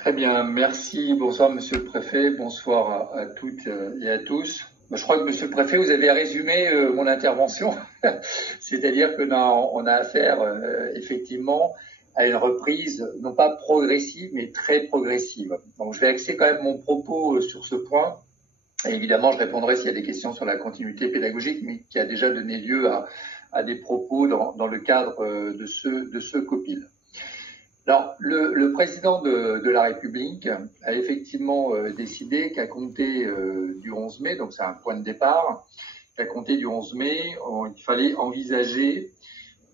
Très bien, merci. Bonsoir Monsieur le Préfet, bonsoir à toutes et à tous. Je crois que Monsieur le Préfet, vous avez résumé mon intervention, c'est-à-dire que on a affaire effectivement à une reprise non pas progressive mais très progressive. Donc je vais axer quand même mon propos sur ce point. Et évidemment, je répondrai s'il y a des questions sur la continuité pédagogique, mais qui a déjà donné lieu à des propos dans le cadre de ce COPIL. Alors, le président de la République a effectivement décidé qu'à compter du 11 mai, donc c'est un point de départ, qu'à compter du 11 mai, il fallait envisager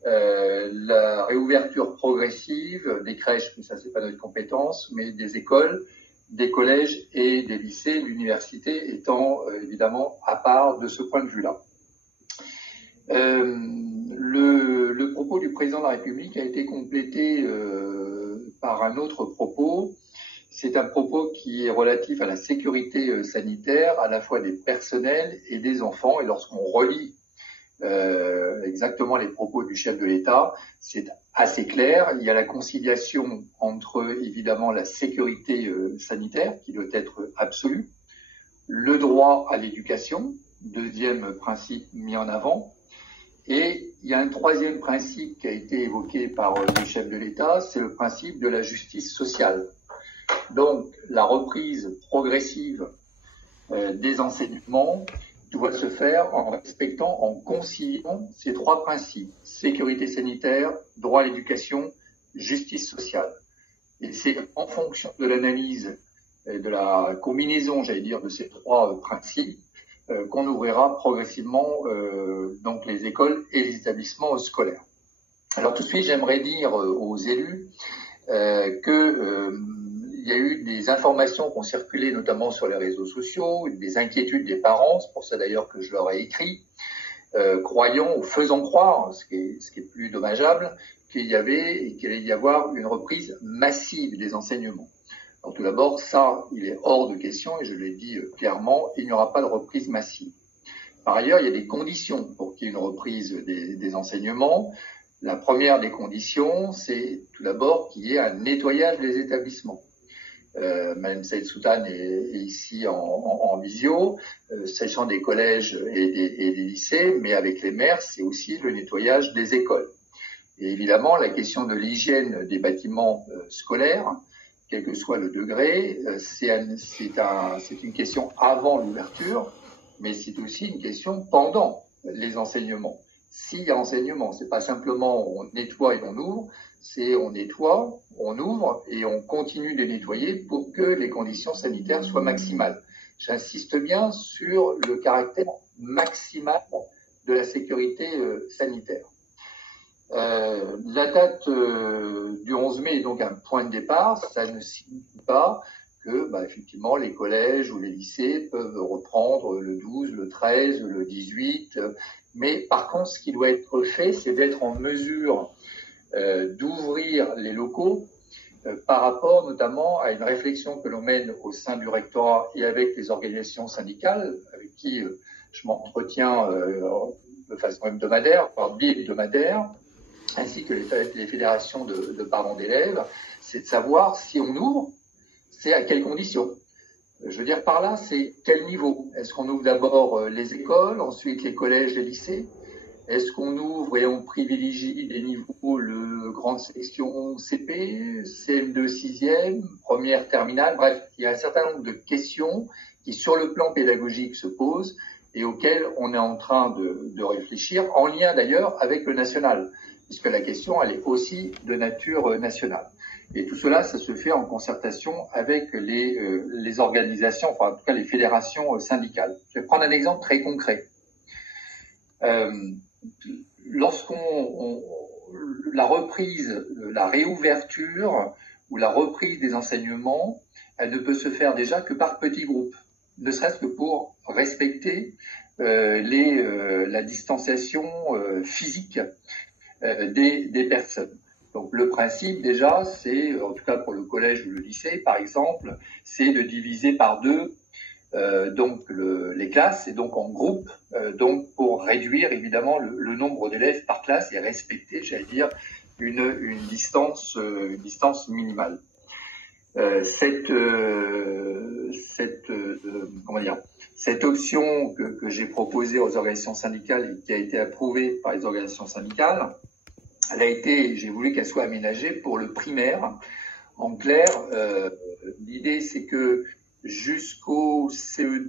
la réouverture progressive des crèches, mais ça c'est pas notre compétence, mais des écoles, des collèges et des lycées, l'université étant évidemment à part de ce point de vue-là. Le propos du président de la République a été complété par un autre propos. C'est un propos qui est relatif à la sécurité sanitaire, à la fois des personnels et des enfants. Et lorsqu'on relit exactement les propos du chef de l'État, c'est assez clair. Il y a la conciliation entre, évidemment, la sécurité sanitaire, qui doit être absolue, le droit à l'éducation, deuxième principe mis en avant, et il y a un troisième principe qui a été évoqué par le chef de l'État, c'est le principe de la justice sociale. Donc, la reprise progressive des enseignements doit se faire en respectant, en conciliant ces trois principes: sécurité sanitaire, droit à l'éducation, justice sociale. Et c'est en fonction de l'analyse et de la combinaison, j'allais dire, de ces trois principes qu'on ouvrira progressivement donc les écoles et les établissements scolaires. Alors tout de suite, j'aimerais dire aux élus il y a eu des informations qui ont circulé notamment sur les réseaux sociaux, des inquiétudes des parents, c'est pour ça d'ailleurs que je leur ai écrit, croyant ou faisant croire, ce qui est plus dommageable, qu'il allait y avoir une reprise massive des enseignements. Alors tout d'abord, ça, il est hors de question, et je l'ai dit clairement, il n'y aura pas de reprise massive. Par ailleurs, il y a des conditions pour qu'il y ait une reprise des enseignements. La première des conditions, c'est tout d'abord qu'il y ait un nettoyage des établissements. Madame Saïd Soutane est ici en visio, s'agissant des collèges et des lycées, mais avec les maires, c'est aussi le nettoyage des écoles. Et évidemment, la question de l'hygiène des bâtiments scolaires, quel que soit le degré, c'est une question avant l'ouverture, mais c'est aussi une question pendant les enseignements. S'il y a enseignement, c'est pas simplement on nettoie et on ouvre, c'est on nettoie, on ouvre et on continue de nettoyer pour que les conditions sanitaires soient maximales. J'insiste bien sur le caractère maximal de la sécurité sanitaire. La date du 11 mai est donc un point de départ. Ça ne signifie pas que, effectivement, les collèges ou les lycées peuvent reprendre le 12, le 13, le 18. Mais par contre, ce qui doit être fait, c'est d'être en mesure d'ouvrir les locaux par rapport notamment à une réflexion que l'on mène au sein du rectorat et avec les organisations syndicales, avec qui je m'entretiens de façon hebdomadaire, par bi-hebdomadaire, ainsi que les fédérations de parents d'élèves, c'est de savoir si on ouvre, c'est à quelles conditions. Je veux dire par là, c'est quel niveau. Est-ce qu'on ouvre d'abord les écoles, ensuite les collèges, les lycées? Est-ce qu'on ouvre et on privilégie les niveaux, le grande section CP, CM2 6e, première terminale? Bref, il y a un certain nombre de questions qui, sur le plan pédagogique, se posent et auxquelles on est en train de réfléchir, en lien d'ailleurs avec le national, puisque la question, elle est aussi de nature nationale. Et tout cela, ça se fait en concertation avec les organisations, enfin en tout cas les fédérations syndicales. Je vais prendre un exemple très concret. La reprise, la réouverture ou la reprise des enseignements, elle ne peut se faire déjà que par petits groupes, ne serait-ce que pour respecter la distanciation physique des personnes. Donc le principe déjà, c'est, en tout cas pour le collège ou le lycée par exemple, c'est de diviser par deux les classes, et donc en groupe, donc pour réduire évidemment le nombre d'élèves par classe et respecter, j'allais dire, une distance minimale. cette option que j'ai proposée aux organisations syndicales et qui a été approuvée par les organisations syndicales, j'ai voulu qu'elle soit aménagée pour le primaire. En clair, l'idée c'est que jusqu'au CE1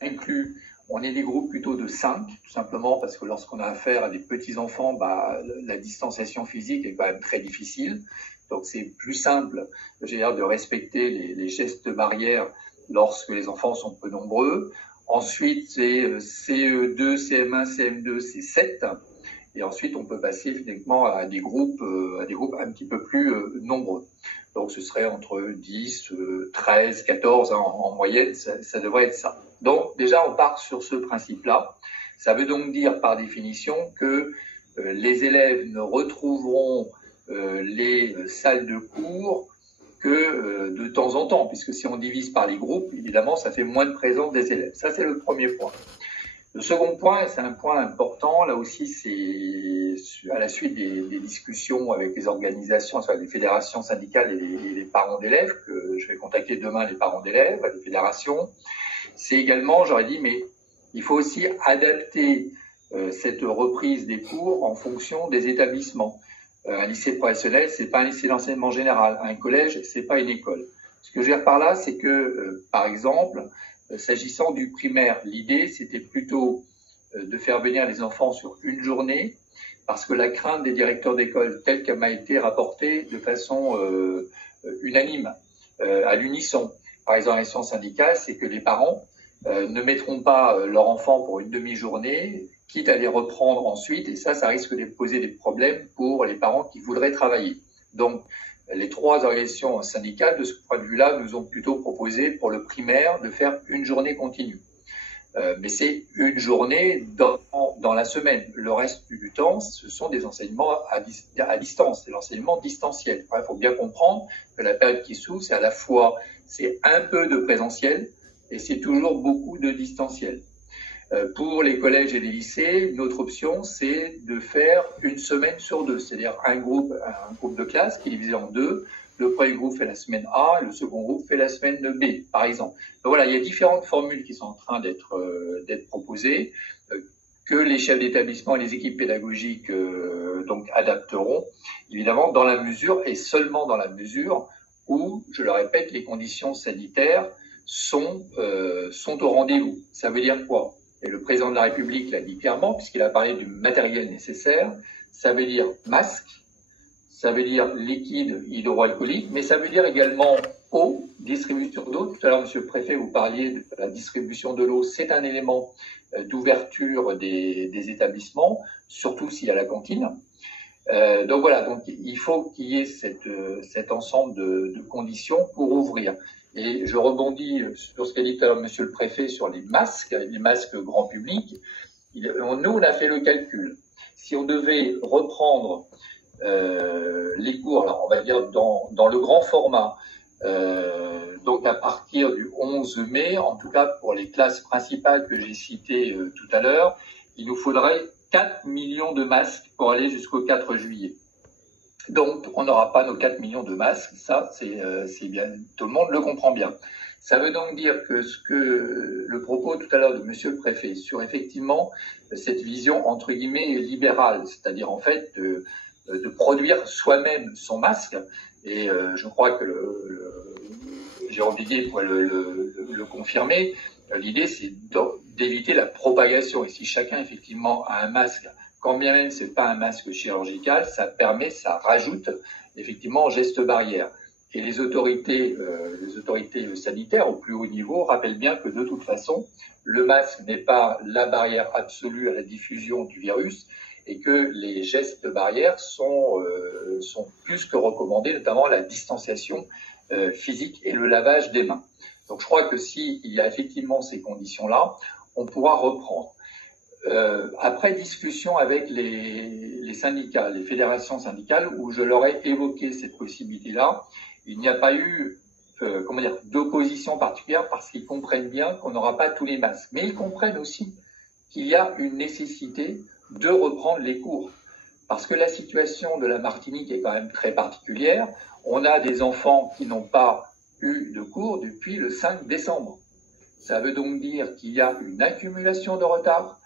inclus, on est des groupes plutôt de 5, tout simplement parce que lorsqu'on a affaire à des petits enfants, la distanciation physique est quand même très difficile. Donc c'est plus simple, de respecter les gestes barrières lorsque les enfants sont peu nombreux. Ensuite, c'est CE2, CM1, CM2, c'est 7. Et ensuite, on peut passer finalement à des groupes un petit peu plus nombreux. Donc ce serait entre 10, 13, 14 en moyenne, ça devrait être ça. Donc déjà, on part sur ce principe-là. Ça veut donc dire par définition que les élèves ne retrouveront les salles de cours que de temps en temps, puisque si on divise par les groupes, évidemment, ça fait moins de présence des élèves. Ça, c'est le premier point. Le second point, et c'est un point important, là aussi, c'est à la suite des discussions avec les organisations, les fédérations syndicales et les parents d'élèves, que je vais contacter demain les parents d'élèves, les fédérations. C'est également, j'aurais dit, mais il faut aussi adapter cette reprise des cours en fonction des établissements. Un lycée professionnel, c'est pas un lycée d'enseignement général. Un collège, c'est pas une école. Ce que je veux dire par là, c'est que, par exemple, s'agissant du primaire, l'idée, c'était plutôt de faire venir les enfants sur une journée, parce que la crainte des directeurs d'école, telle qu'elle m'a été rapportée de façon unanime, à l'unisson par les organisations syndicales, c'est que les parents ne mettront pas leur enfant pour une demi-journée, quitte à les reprendre ensuite, et ça risque de poser des problèmes pour les parents qui voudraient travailler. Donc, les trois organisations syndicales, de ce point de vue-là, nous ont plutôt proposé pour le primaire de faire une journée continue. Mais c'est une journée dans la semaine. Le reste du temps, ce sont des enseignements à distance, c'est l'enseignement distanciel. Il faut bien comprendre que la période qui s'ouvre, c'est un peu de présentiel et c'est toujours beaucoup de distanciel. Pour les collèges et les lycées, une autre option, c'est de faire une semaine sur deux, c'est-à-dire un groupe de classe qui est divisé en deux. Le premier groupe fait la semaine A, le second groupe fait la semaine B, par exemple. Donc voilà, il y a différentes formules qui sont en train d'être proposées, que les chefs d'établissement et les équipes pédagogiques donc adapteront, évidemment dans la mesure et seulement dans la mesure où, je le répète, les conditions sanitaires sont au rendez-vous. Ça veut dire quoi? Et le président de la République l'a dit clairement, puisqu'il a parlé du matériel nécessaire. Ça veut dire masque, ça veut dire liquide hydroalcoolique, mais ça veut dire également eau, distribution d'eau. Tout à l'heure, monsieur le préfet, vous parliez de la distribution de l'eau. C'est un élément d'ouverture des établissements, surtout s'il y a la cantine. Donc voilà, donc il faut qu'il y ait cet ensemble de conditions pour ouvrir. Et je rebondis sur ce qu'a dit tout à l'heure monsieur le préfet sur les masques grand public. Nous, on a fait le calcul. Si on devait reprendre les cours, alors on va dire dans le grand format, donc à partir du 11 mai, en tout cas pour les classes principales que j'ai citées tout à l'heure, il nous faudrait 4 millions de masques pour aller jusqu'au 4 juillet. Donc, on n'aura pas nos 4 millions de masques, ça, c'est bien, tout le monde le comprend bien. Ça veut donc dire que le propos tout à l'heure de monsieur le préfet sur effectivement cette vision entre guillemets libérale, c'est-à-dire en fait de produire soi-même son masque, et je crois que Jérôme Viguier pourrait le confirmer, l'idée c'est d'éviter la propagation, et si chacun effectivement a un masque, quand bien même c'est pas un masque chirurgical, ça rajoute effectivement geste barrière. Et les autorités sanitaires au plus haut niveau rappellent bien que de toute façon, le masque n'est pas la barrière absolue à la diffusion du virus et que les gestes barrières sont plus que recommandés, notamment la distanciation physique et le lavage des mains. Donc je crois que s'il y a effectivement ces conditions-là, on pourra reprendre. Après discussion avec les syndicats, les fédérations syndicales, où je leur ai évoqué cette possibilité-là, il n'y a pas eu d'opposition particulière parce qu'ils comprennent bien qu'on n'aura pas tous les masques. Mais ils comprennent aussi qu'il y a une nécessité de reprendre les cours. parce que la situation de la Martinique est quand même très particulière. On a des enfants qui n'ont pas eu de cours depuis le 5 décembre. Ça veut donc dire qu'il y a une accumulation de retard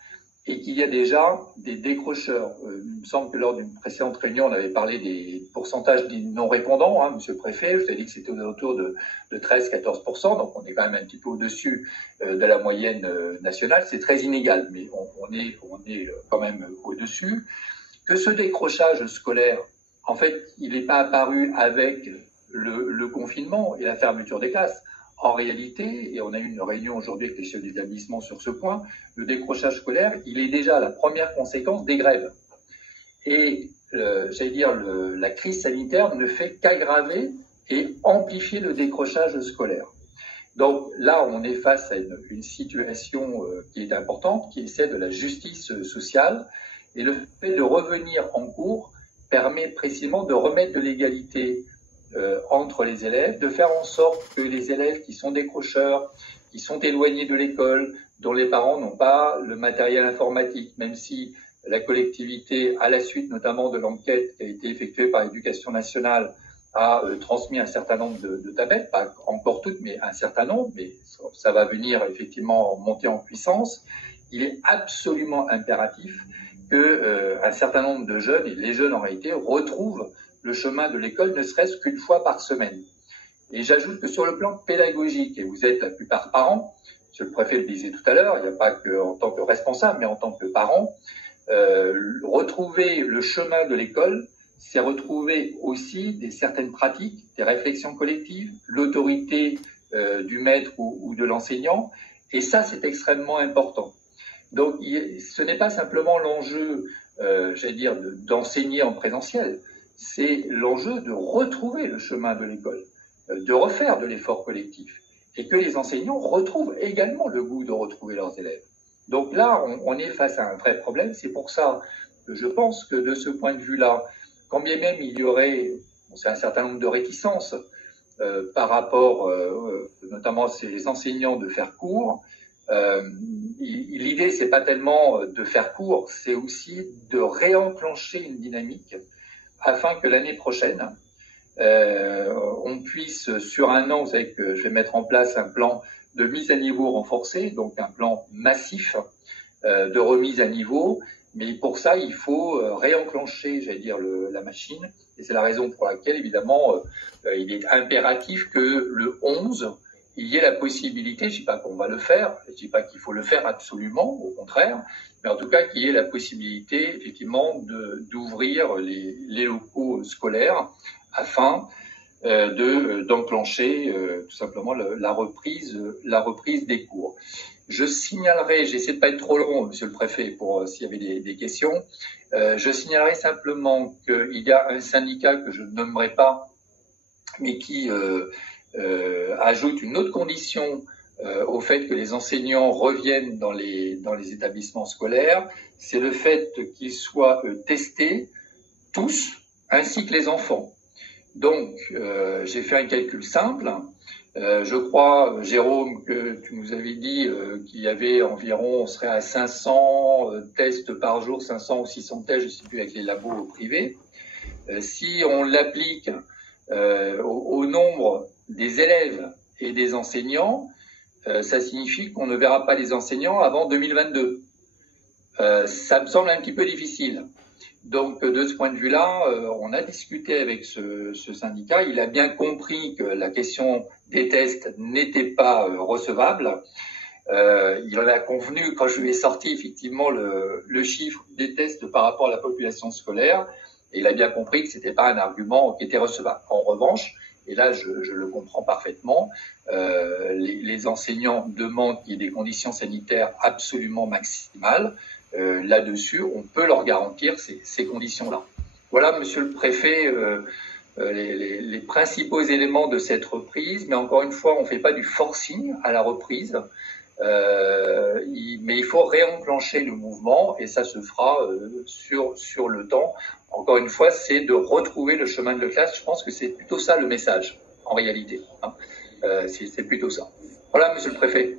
et qu'il y a déjà des décrocheurs. Il me semble que lors d'une précédente réunion, on avait parlé des pourcentages des non-répondants, hein, Monsieur le Préfet. Je vous ai dit que c'était autour de 13-14%, donc on est quand même un petit peu au-dessus de la moyenne nationale. C'est très inégal, mais on est quand même au-dessus. Que ce décrochage scolaire, en fait, il n'est pas apparu avec le confinement et la fermeture des classes. En réalité, et on a eu une réunion aujourd'hui avec les chefs d'établissement sur ce point, le décrochage scolaire, il est déjà la première conséquence des grèves. Et j'allais dire, la crise sanitaire ne fait qu'aggraver et amplifier le décrochage scolaire. Donc là, on est face à une situation qui est importante, qui est celle de la justice sociale. Et le fait de revenir en cours permet précisément de remettre de l'égalité entre les élèves, de faire en sorte que les élèves qui sont décrocheurs, qui sont éloignés de l'école, dont les parents n'ont pas le matériel informatique, même si la collectivité, à la suite notamment de l'enquête qui a été effectuée par l'Éducation nationale, a transmis un certain nombre de tablettes, pas encore toutes, mais un certain nombre, mais ça va venir effectivement monter en puissance. Il est absolument impératif que un certain nombre de jeunes, et les jeunes en réalité, retrouvent le chemin de l'école ne serait-ce qu'une fois par semaine. Et j'ajoute que sur le plan pédagogique, et vous êtes la plupart parents, Monsieur le Préfet le disait tout à l'heure, il n'y a pas qu'en tant que responsable, mais en tant que parent, retrouver le chemin de l'école, c'est retrouver aussi certaines pratiques, des réflexions collectives, l'autorité du maître ou de l'enseignant, et ça c'est extrêmement important. Donc ce n'est pas simplement l'enjeu, j'allais dire, d'enseigner en présentiel, c'est l'enjeu de retrouver le chemin de l'école, de refaire de l'effort collectif, et que les enseignants retrouvent également le goût de retrouver leurs élèves. Donc là, on est face à un vrai problème. C'est pour ça que je pense que de ce point de vue-là, quand bien même il y aurait un certain nombre de réticences par rapport notamment à ces enseignants de faire cours, l'idée c'est pas tellement de faire cours, c'est aussi de réenclencher une dynamique afin que l'année prochaine, on puisse, sur un an, vous savez que je vais mettre en place un plan de mise à niveau renforcé, donc un plan massif de remise à niveau, mais pour ça, il faut réenclencher, j'allais dire, la machine, et c'est la raison pour laquelle, évidemment, il est impératif que le 11, il y ait la possibilité, je ne dis pas qu'on va le faire, je ne dis pas qu'il faut le faire absolument, au contraire, mais en tout cas qu'il y ait la possibilité effectivement d'ouvrir les locaux scolaires afin d'enclencher tout simplement la reprise des cours. Je signalerai, j'essaie de pas être trop long, Monsieur le Préfet, pour s'il y avait des questions, je signalerai simplement qu'il y a un syndicat que je ne nommerai pas, mais qui ajoute une autre condition au fait que les enseignants reviennent dans les établissements scolaires, c'est le fait qu'ils soient testés, tous, ainsi que les enfants. Donc, j'ai fait un calcul simple. Je crois, Jérôme, que tu nous avais dit qu'il y avait environ, on serait à 500 tests par jour, 500 ou 600 tests, je ne sais plus, avec les labos privés. Si on l'applique au nombre des élèves et des enseignants, ça signifie qu'on ne verra pas les enseignants avant 2022. Ça me semble un petit peu difficile. Donc, de ce point de vue-là, on a discuté avec ce syndicat. Il a bien compris que la question des tests n'était pas recevable. Il en a convenu, quand je lui ai sorti effectivement le chiffre des tests par rapport à la population scolaire, et il a bien compris que c'était pas un argument qui était recevable. En revanche, et là je le comprends parfaitement, les enseignants demandent qu'il y ait des conditions sanitaires absolument maximales. Là-dessus, on peut leur garantir ces conditions-là. Voilà, Monsieur le Préfet, les principaux éléments de cette reprise, mais encore une fois, on ne fait pas du forcing à la reprise, mais il faut réenclencher le mouvement et ça se fera sur le temps. Encore une fois, c'est de retrouver le chemin de classe. Je pense que c'est plutôt ça le message, en réalité. C'est plutôt ça. Voilà, Monsieur le Préfet.